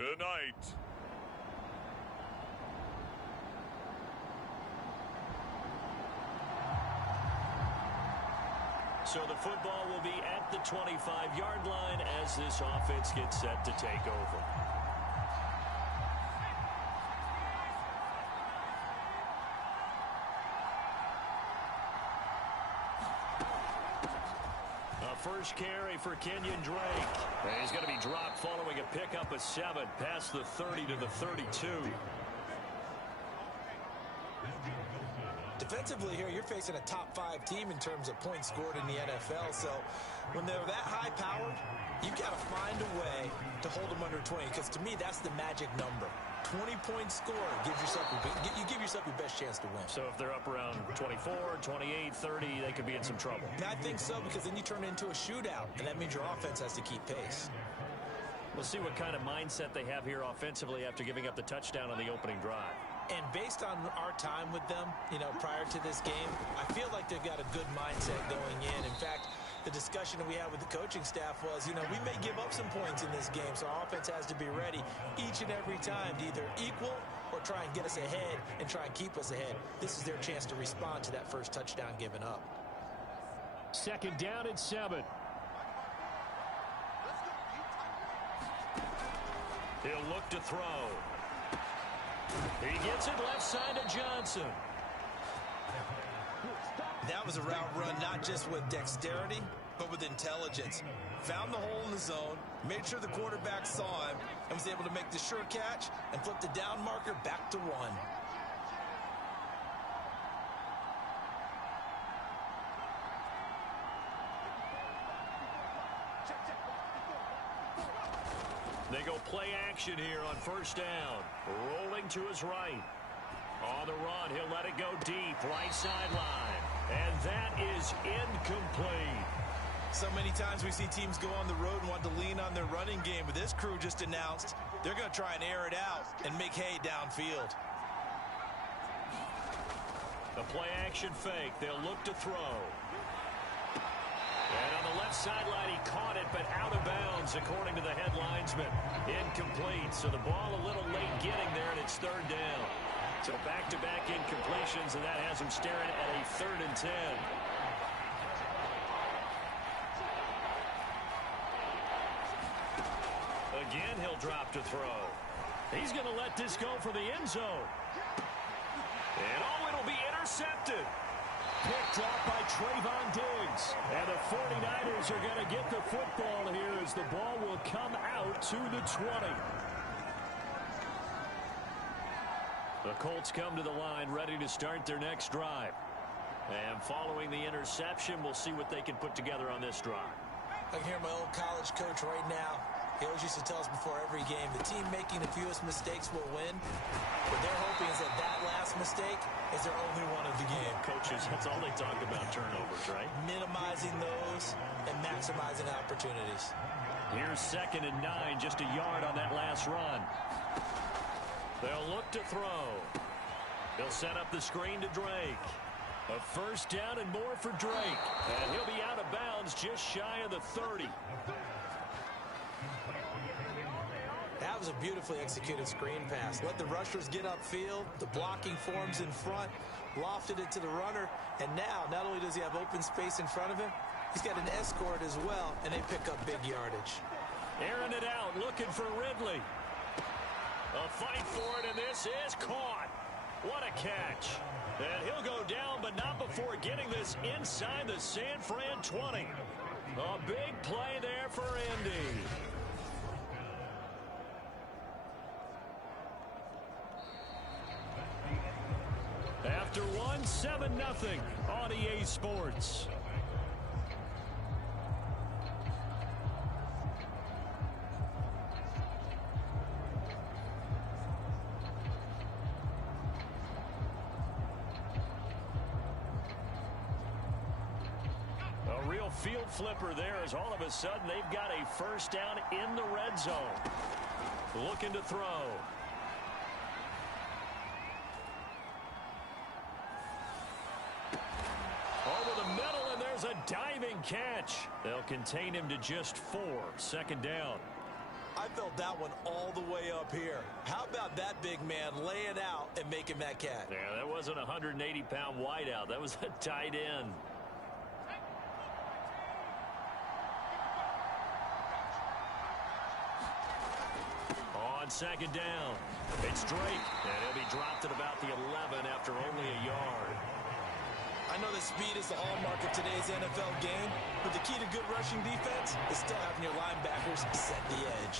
tonight. So the football will be at the 25-yard line as this offense gets set to take over. A first carry for Kenyon Drake. And he's going to be dropped following a pickup of 7 past the 30 to the 32. Defensively here, you're facing a top-5 team in terms of points scored in the NFL. So when they're that high-powered, you've got to find a way to hold them under 20. Because to me, that's the magic number. 20-point score gives yourself you give yourself your best chance to win. So if they're up around 24, 28, 30, they could be in some trouble. And I think so, because then you turn it into a shootout, and that means your offense has to keep pace. We'll see what kind of mindset they have here offensively after giving up the touchdown on the opening drive. And based on our time with them, prior to this game, I feel like they've got a good mindset going in. In fact, the discussion that we had with the coaching staff was, we may give up some points in this game, so our offense has to be ready each and every time to either equal or try and get us ahead and try and keep us ahead. This is their chance to respond to that first touchdown given up. 2nd down and 7. He'll look to throw. He gets it left side to Johnson. That was a route run not just with dexterity, but with intelligence. Found the hole in the zone, made sure the quarterback saw him, and was able to make the sure catch and flip the down marker back to 1. They go play action here on 1st down. Rolling to his right. On the run, he'll let it go deep, right sideline. And that is incomplete. So many times we see teams go on the road and want to lean on their running game, but this crew just announced they're going to try and air it out and make hay downfield. A play action fake. They'll look to throw. And on the left sideline, he caught it, but out of bounds, according to the head linesman. Incomplete. So the ball a little late getting there, and it's 3rd down. So back-to-back incompletions, and that has him staring at a 3rd and 10. Again, he'll drop to throw. He's going to let this go for the end zone. And it'll be intercepted. Picked off by Trayvon Diggs. And the 49ers are going to get the football here as the ball will come out to the 20. The Colts come to the line ready to start their next drive. And following the interception, we'll see what they can put together on this drive. I can hear my old college coach right now. He always used to tell us before every game, the team making the fewest mistakes will win. What they're hoping is that that last mistake is their only one of the game. Coaches, that's all they talk about, turnovers, right? Minimizing those and maximizing opportunities. Here's 2nd and 9, just a yard on that last run. They'll look to throw. He'll set up the screen to Drake. A 1st down and more for Drake. And he'll be out of bounds just shy of the 30. That was a beautifully executed screen pass. Let the rushers get upfield. The blocking forms in front. Lofted it to the runner. And now, not only does he have open space in front of him, he's got an escort as well, and they pick up big yardage. Airing it out, looking for Ridley. A fight for it, and this is caught. What a catch. And he'll go down, but not before getting this inside the San Fran 20. A big play there for Indy. After one, 7-0 on EA Sports. A real field flipper there as all of a sudden they've got a 1st down in the red zone. Looking to throw. Over the middle, and there's a diving catch. They'll contain him to just 4. 2nd down. I felt that one all the way up here. How about that big man laying out and making that catch? Yeah, that wasn't a 180-pound wideout. That was a tight end. On second down, it's Drake, and he'll be dropped at about the 11 after only a yard. I know that speed is the hallmark of today's NFL game, but the key to good rushing defense is still having your linebackers set the edge.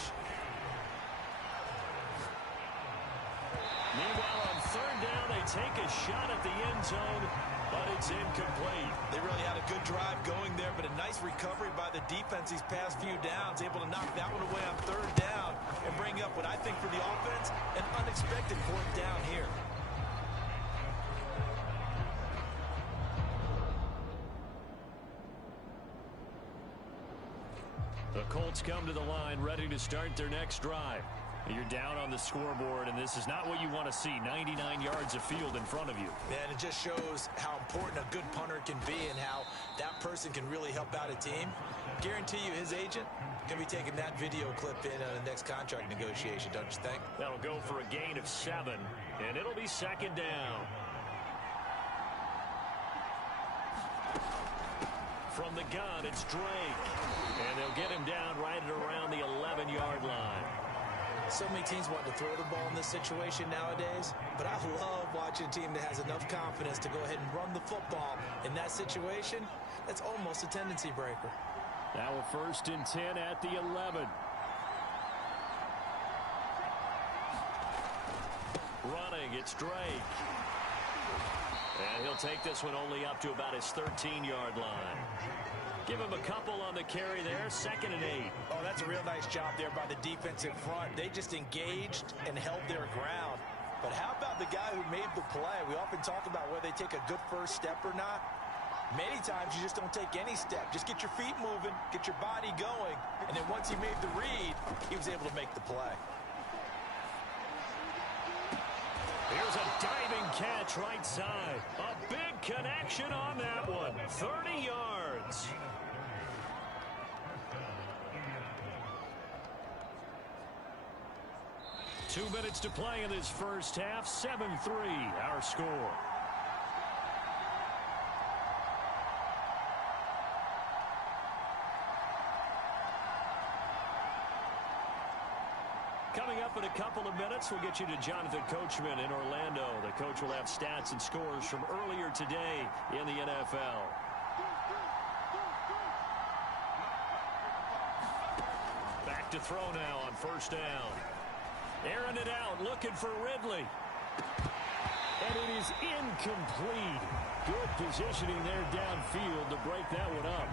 Meanwhile, on third down, they take a shot at the end zone, but it's incomplete. They really had a good drive going there, but a nice recovery by the defense these past few downs, able to knock that one away on third down and bring up what I think for the offense, an unexpected fourth down here. The Colts come to the line ready to start their next drive. You're down on the scoreboard, and this is not what you want to see. 99 yards of field in front of you. And it just shows how important a good punter can be and how that person can really help out a team. Guarantee you his agent can be taking that video clip in on the next contract negotiation, don't you think? That'll go for a gain of 7, and it'll be second down. From the gun, it's Drake. And they'll get him down right at around the 11-yard line. So many teams want to throw the ball in this situation nowadays, but I love watching a team that has enough confidence to go ahead and run the football. In that situation, that's almost a tendency breaker. Now a 1st and 10 at the 11. Running, it's Drake. And he'll take this one only up to about his 13-yard line. Give him a couple on the carry there, 2nd and 8. Oh, that's a real nice job there by the defensive front. They just engaged and held their ground. But how about the guy who made the play? We often talk about whether they take a good first step or not. Many times you just don't take any step. Just get your feet moving, get your body going, and then once he made the read, he was able to make the play. Here's a diving catch right side. A big connection on that one. 30 yards. Two minutes to play in this first half. 7-3, our score. Coming up in a couple of minutes, we'll get you to Jonathan Coachman in Orlando. The coach will have stats and scores from earlier today in the NFL. Back to throw now on 1st down. Airing it out, looking for Ridley. And it is incomplete. Good positioning there downfield to break that one up.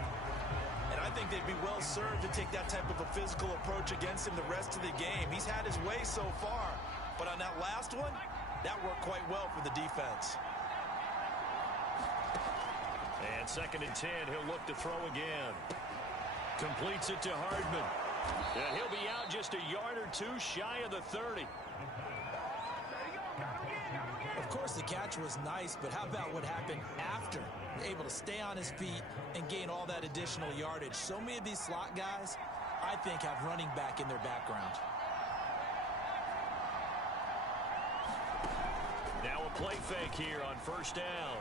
And I think they'd be well served to take that type of a physical approach against him the rest of the game. He's had his way so far, but on that last one, that worked quite well for the defense. And 2nd and 10, he'll look to throw again. Completes it to Hardman. And he'll be out just a yard or two shy of the 30. Of course, the catch was nice, but how about what happened after? Able to stay on his feet and gain all that additional yardage. So many of these slot guys, I think, have running back in their background. Now a play fake here on 1st down.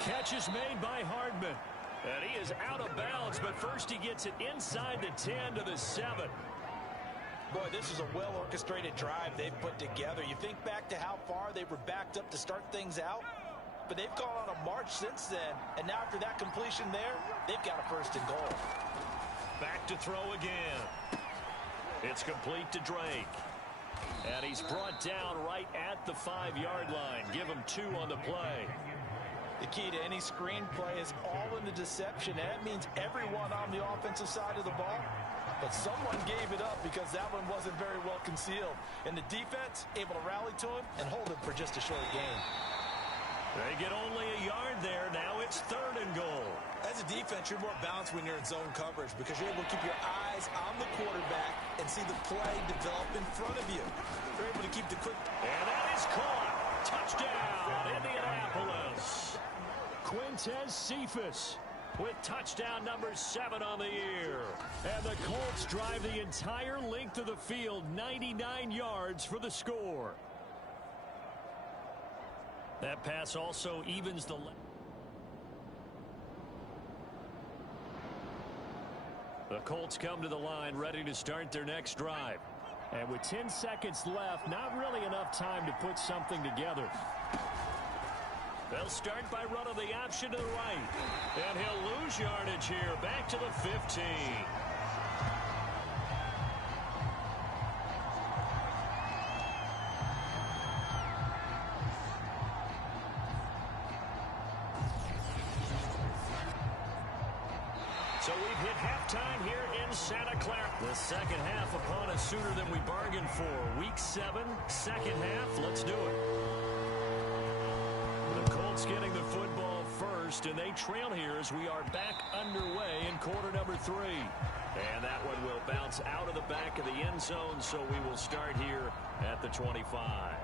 Catch is made by Hardman. And he is out of bounds, but first he gets it inside the 10 to the 7. Boy, this is a well-orchestrated drive they've put together. You think back to how far they were backed up to start things out, but they've gone on a march since then, and now after that completion there, they've got a 1st and goal. Back to throw again. It's complete to Drake. And he's brought down right at the 5-yard line. Give him 2 on the play. The key to any screenplay is all in the deception, and that means everyone on the offensive side of the ball. But someone gave it up because that one wasn't very well concealed. And the defense able to rally to him and hold him for just a short gain. They get only a yard there. Now it's 3rd and goal. As a defense, you're more balanced when you're in zone coverage because you're able to keep your eyes on the quarterback and see the play develop in front of you. You're able to keep the quick. And that is caught. Touchdown, Indianapolis. Quintez Cephas with touchdown number 7 on the year. And the Colts drive the entire length of the field, 99 yards for the score. That pass also evens the... The Colts come to the line ready to start their next drive. And with 10 seconds left, not really enough time to put something together. They'll start by running the option to the right. And he'll lose yardage here, back to the 15. So we've hit halftime here in Santa Clara. The second half upon us sooner than we bargained for. Week 7, second half. Let's do it. The Colts getting the football first, and they trail here as we are back underway in quarter number 3. And that one will bounce out of the back of the end zone, so we will start here at the 25.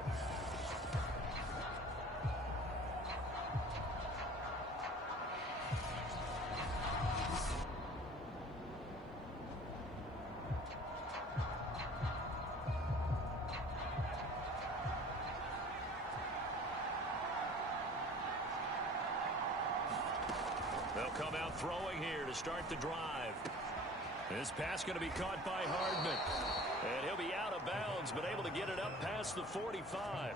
They'll come out throwing here to start the drive. This pass going to be caught by Hardman. And he'll be out of bounds, but able to get it up past the 45.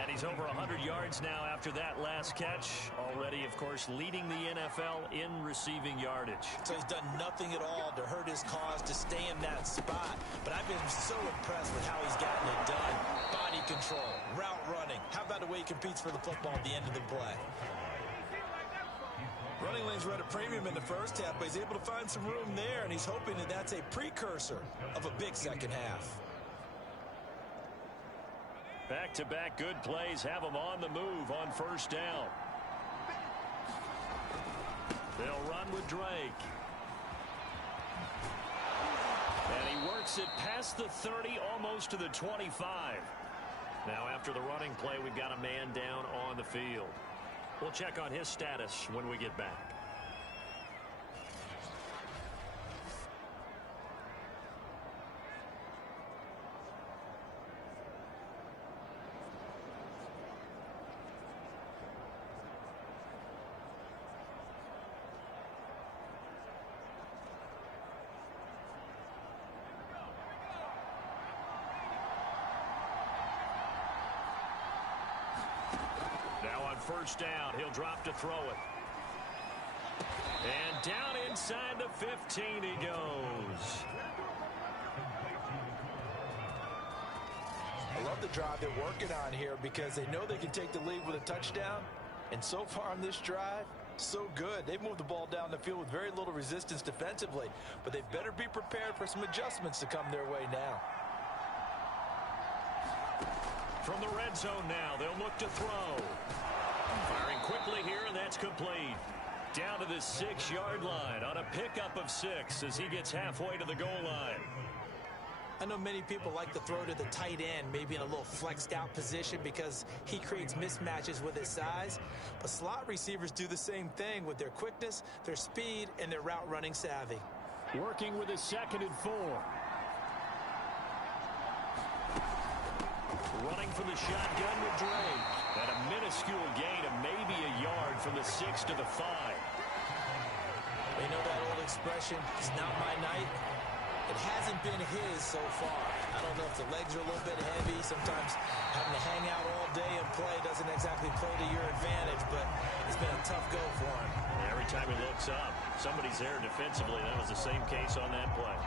And he's over 100 yards now after that last catch. Already, of course, leading the NFL in receiving yardage. So he's done nothing at all to hurt his cause, to stay in that spot. But I've been so impressed with how he's gotten it done. Body control, route running. How about the way he competes for the football at the end of the play? Running lanes were at a premium in the first half, but he's able to find some room there, and he's hoping that that's a precursor of a big second half. Back-to-back good plays have him on the move on first down. They'll run with Drake. And he works it past the 30, almost to the 25. Now after the running play, we've got a man down on the field. We'll check on his status when we get back. First down, he'll drop to throw it. And down inside the 15 he goes. I love the drive they're working on here because they know they can take the lead with a touchdown. And so far on this drive, so good. They've moved the ball down the field with very little resistance defensively, but they better be prepared for some adjustments to come their way now. From the red zone now, they'll look to throw. Firing quickly here, and that's complete. Down to the 6-yard line on a pickup of 6 as he gets halfway to the goal line. I know many people like to throw to the tight end, maybe in a little flexed out position because he creates mismatches with his size. But slot receivers do the same thing with their quickness, their speed, and their route running savvy. Working with a 2nd and 4. Running for the shotgun with Drake. At a minuscule gain of maybe a yard from the 6 to the 5. You know that old expression, it's not my night? It hasn't been his so far. I don't know if the legs are a little bit heavy. Sometimes having to hang out all day and play doesn't exactly play to your advantage, but it's been a tough go for him. Every time he looks up, somebody's there defensively. That was the same case on that play.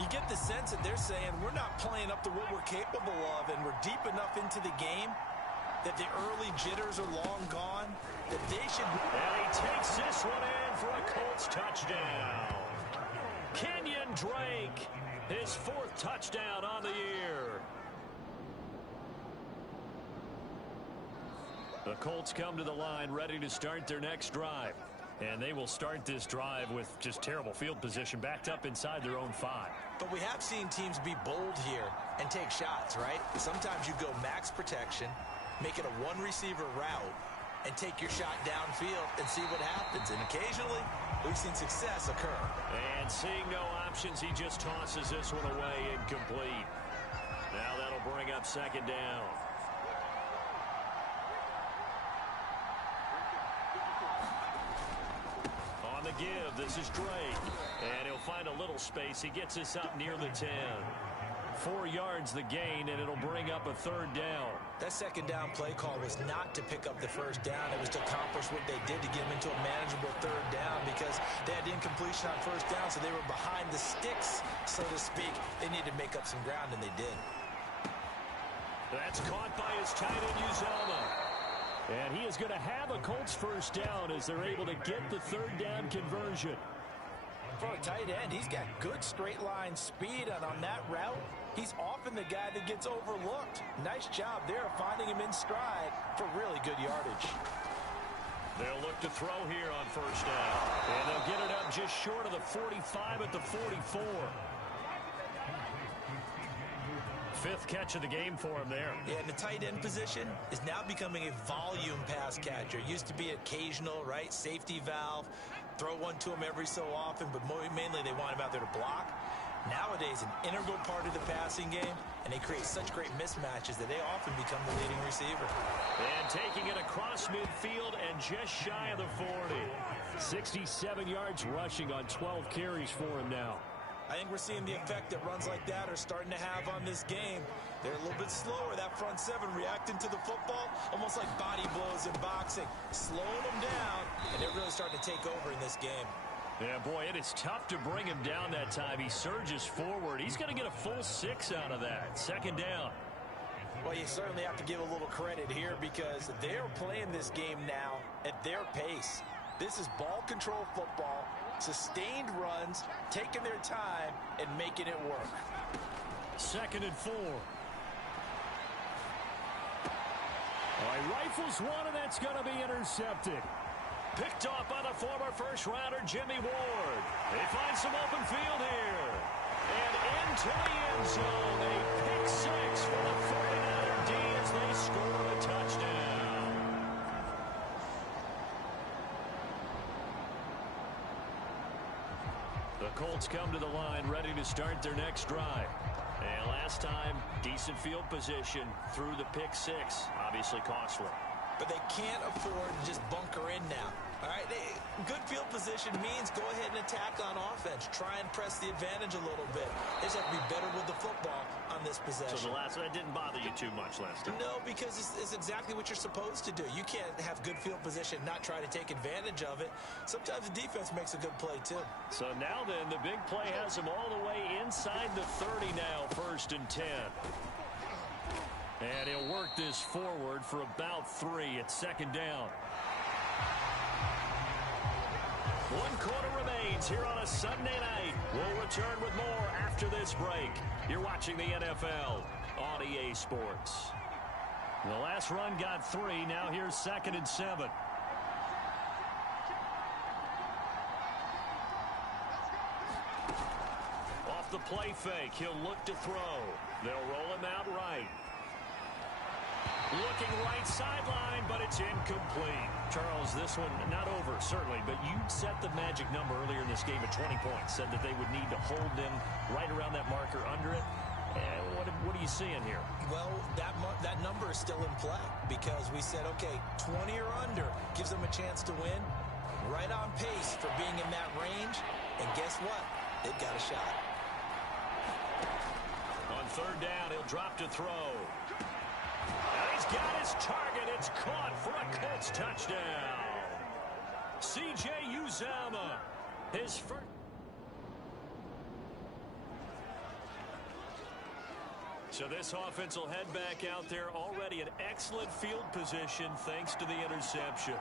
You get the sense that they're saying we're not playing up to what we're capable of, and we're deep enough into the game that the early jitters are long gone, that they should... And he takes this one in for a Colts touchdown. Kenyon Drake, his 4th touchdown on the year. The Colts come to the line ready to start their next drive. And they will start this drive with just terrible field position, backed up inside their own 5. But we have seen teams be bold here and take shots, right? Sometimes you go max protection, make it a 1-receiver route, and take your shot downfield and see what happens. And occasionally, we've seen success occur. And seeing no options, he just tosses this one away, incomplete. Now that'll bring up second down. On the give, this is Drake. And he'll find a little space. He gets this up near the 10. 4 yards the gain, and it'll bring up a third down. That second down play call was not to pick up the first down. It was to accomplish what they did to get them into a manageable third down because they had incompletion on first down, so they were behind the sticks, so to speak. They needed to make up some ground, and they did. That's caught by his tight end, Uzomah. And he is going to have a Colts first down as they're able to get the third down conversion. For a tight end, he's got good straight line speed, and on that route, he's often the guy that gets overlooked. Nice job there finding him in stride for really good yardage. They'll look to throw here on first down. And they'll get it up just short of the 45 at the 44. 5th catch of the game for him there. Yeah, and the tight end position is now becoming a volume pass catcher. It used to be occasional, right? Safety valve. Throw one to him every so often, but mainly they want him out there to block. Nowadays, an integral part of the passing game, and they create such great mismatches that they often become the leading receiver. And taking it across midfield and just shy of the 40. 67 yards rushing on 12 carries for him now. I think we're seeing the effect that runs like that are starting to have on this game. They're a little bit slower, that front seven, reacting to the football, almost like body blows in boxing, slowing them down, and they're really starting to take over in this game. Yeah, boy, it is tough to bring him down that time. He surges forward. He's going to get a full 6 out of that. Second down. Well, you certainly have to give a little credit here because they're playing this game now at their pace. This is ball control football, sustained runs, taking their time, and making it work. 2nd and 4. All right, rifles one, and that's going to be intercepted. Picked off by the former first-rounder, Jimmy Ward. They find some open field here. And into the end zone. A pick 6 for the 49er D as they score a touchdown. The Colts come to the line, ready to start their next drive. And last time, decent field position through the pick 6. Obviously costly. But they can't afford to just bunker in now. All right, good field position means go ahead and attack on offense. Try and press the advantage a little bit. They just have to be better with the football on this possession. So that didn't bother you too much last time? No, because it's exactly what you're supposed to do. You can't have good field position, not try to take advantage of it. Sometimes the defense makes a good play, too. So now then, the big play has him all the way inside the 30 now, 1st and 10. And he'll work this forward for about 3 at 2nd down. 1 quarter remains here on a Sunday night. We'll return with more after this break. You're watching the NFL on EA Sports. The last run got 3. Now here's 2nd and 7. Off the play fake, he'll look to throw. They'll roll him out right. Looking right sideline, but it's incomplete. Charles, this one not over, certainly, but you set the magic number earlier in this game at 20 points. Said that they would need to hold them right around that marker under it. What are you seeing here? Well, that number is still in play because we said, okay, 20 or under gives them a chance to win. Right on pace for being in that range. And guess what? They've got a shot. On 3rd down, he'll drop to throw. And he's got his target. It's caught for a Colts touchdown. C.J. Uzomah, his first. So this offense will head back out there, already an excellent field position thanks to the interception.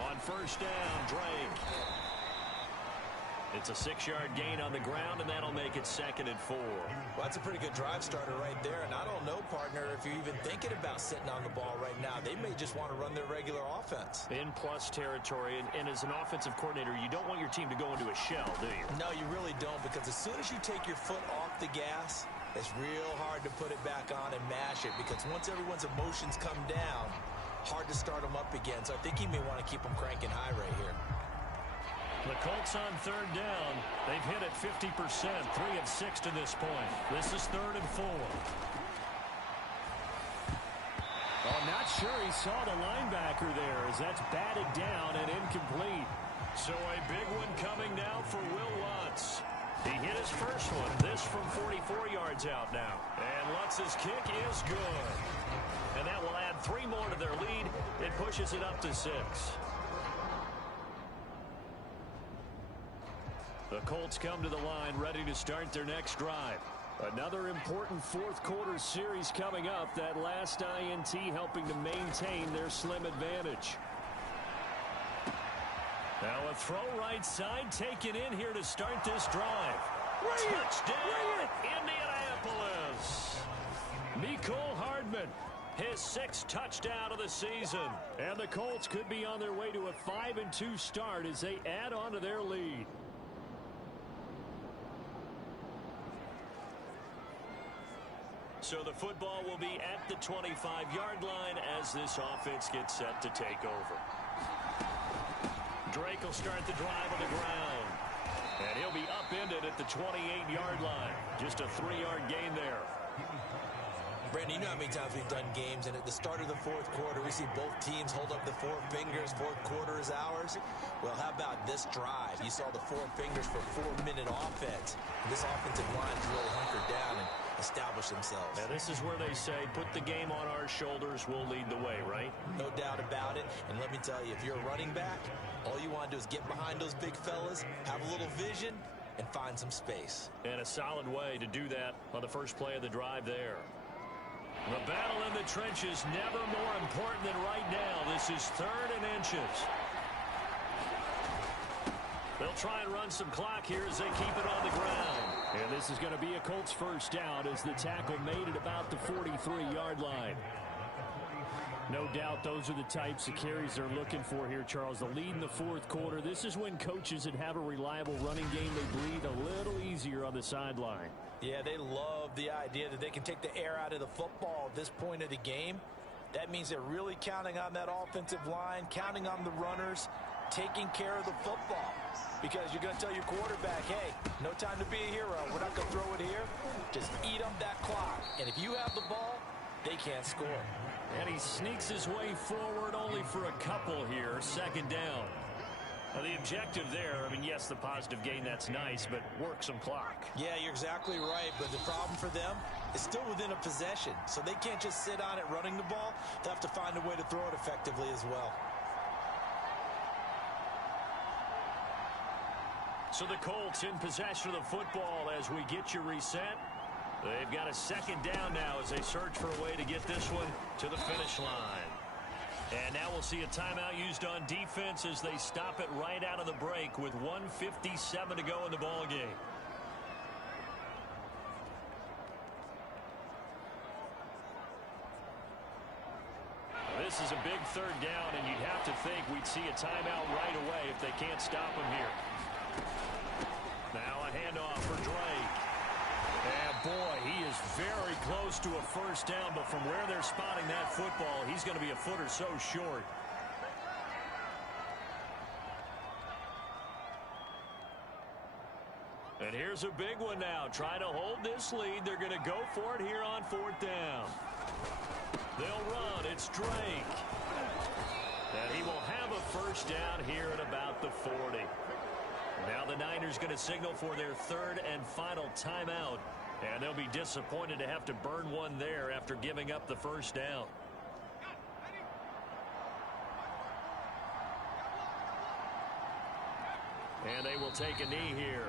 On 1st down, Drake. It's a 6-yard gain on the ground, and that'll make it 2nd and 4. Well, that's a pretty good drive starter right there. And I don't know, partner, if you're even thinking about sitting on the ball right now. They may just want to run their regular offense. In plus territory, and as an offensive coordinator, you don't want your team to go into a shell, do you? No, you really don't, because as soon as you take your foot off the gas, it's real hard to put it back on and mash it, because once everyone's emotions come down, hard to start them up again. So I think he may want to keep them cranking high right here. The Colts on 3rd down. They've hit it 50%, 3 of 6 to this point. This is 3rd and 4. Oh, not sure he saw the linebacker there as that's batted down and incomplete. So a big one coming now for Will Lutz. He hit his first one, this from 44 yards out now. And Lutz's kick is good. And that will add 3 more to their lead. It pushes it up to 6. The Colts come to the line ready to start their next drive. Another important 4th quarter series coming up. That last INT helping to maintain their slim advantage. Now a throw right side taken in here to start this drive. Touchdown, Indianapolis. Mecole Hardman, his 6th touchdown of the season. And the Colts could be on their way to a 5-2 start as they add on to their lead. So the football will be at the 25-yard line as this offense gets set to take over. Drake will start the drive on the ground. And he'll be upended at the 28-yard line. Just a 3-yard gain there. Brandon, you know how many times we've done games, and at the start of the 4th quarter, we see both teams hold up the 4 fingers, 4th quarter is ours. Well, how about this drive? You saw the 4 fingers for 4-minute offense. And this offensive line is really hunkered down and establish themselves. Now, this is where they say, put the game on our shoulders, we'll lead the way, right? No doubt about it. And let me tell you, if you're a running back, all you want to do is get behind those big fellas, have a little vision, and find some space. And a solid way to do that on the first play of the drive there. The battle in the trenches never more important than right now. This is 3rd and inches. They'll try and run some clock here as they keep it on the ground. And this is going to be a Colts first down as the tackle made at about the 43-yard line. No doubt those are the types of carries they're looking for here, Charles. The lead in the 4th quarter. This is when coaches that have a reliable running game, they breathe a little easier on the sideline. Yeah, they love the idea that they can take the air out of the football at this point of the game. That means they're really counting on that offensive line, counting on the runners, taking care of the football. Because you're going to tell your quarterback, hey, no time to be a hero. We're not going to throw it here. Just eat up that clock. And if you have the ball, they can't score. And he sneaks his way forward only for a couple here. 2nd down. Now, the objective there, I mean, yes, the positive gain, that's nice, but work some clock. Yeah, you're exactly right. But the problem for them is still within a possession. So they can't just sit on it running the ball. They'll have to find a way to throw it effectively as well. So the Colts in possession of the football as we get you reset. They've got a 2nd down now as they search for a way to get this one to the finish line. And now we'll see a timeout used on defense as they stop it right out of the break with 1:57 to go in the ball game. This is a big 3rd down, and you'd have to think we'd see a timeout right away if they can't stop him here. Now a handoff for Drake. And boy, he is very close to a first down, but from where they're spotting that football, he's going to be a foot or so short. And here's a big one now. Trying to hold this lead. They're going to go for it here on 4th down. They'll run. It's Drake. And he will have a first down here at about the 40. Now the Niners going to signal for their 3rd and final timeout. And they'll be disappointed to have to burn one there after giving up the first down. And they will take a knee here.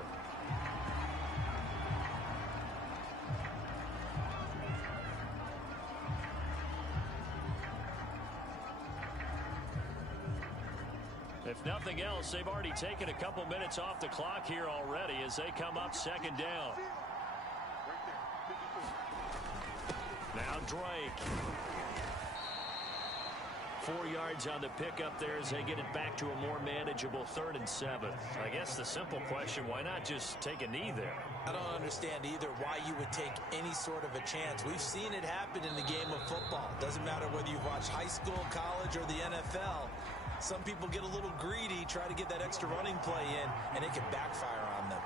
If nothing else, they've already taken a couple minutes off the clock here already as they come up second down. Now Drake. 4 yards on the pickup there as they get it back to a more manageable 3rd and 7. I guess the simple question, why not just take a knee there? I don't understand either why you would take any sort of a chance. We've seen it happen in the game of football. Doesn't matter whether you've watched high school, college, or the NFL. Some people get a little greedy, try to get that extra running play in, and it can backfire on them.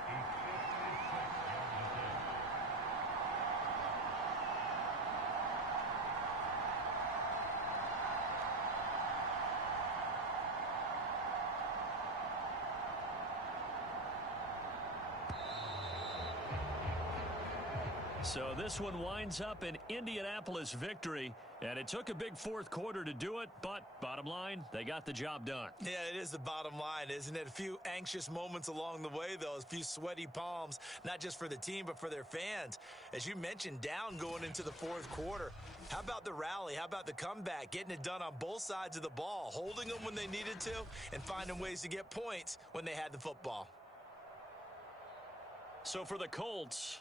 So this one winds up an Indianapolis victory, and it took a big fourth quarter to do it, but bottom line, they got the job done. Yeah, it is the bottom line, isn't it? A few anxious moments along the way, though, a few sweaty palms, not just for the team, but for their fans. As you mentioned, down going into the fourth quarter. How about the rally? How about the comeback? Getting it done on both sides of the ball, holding them when they needed to, and finding ways to get points when they had the football. So for the Colts,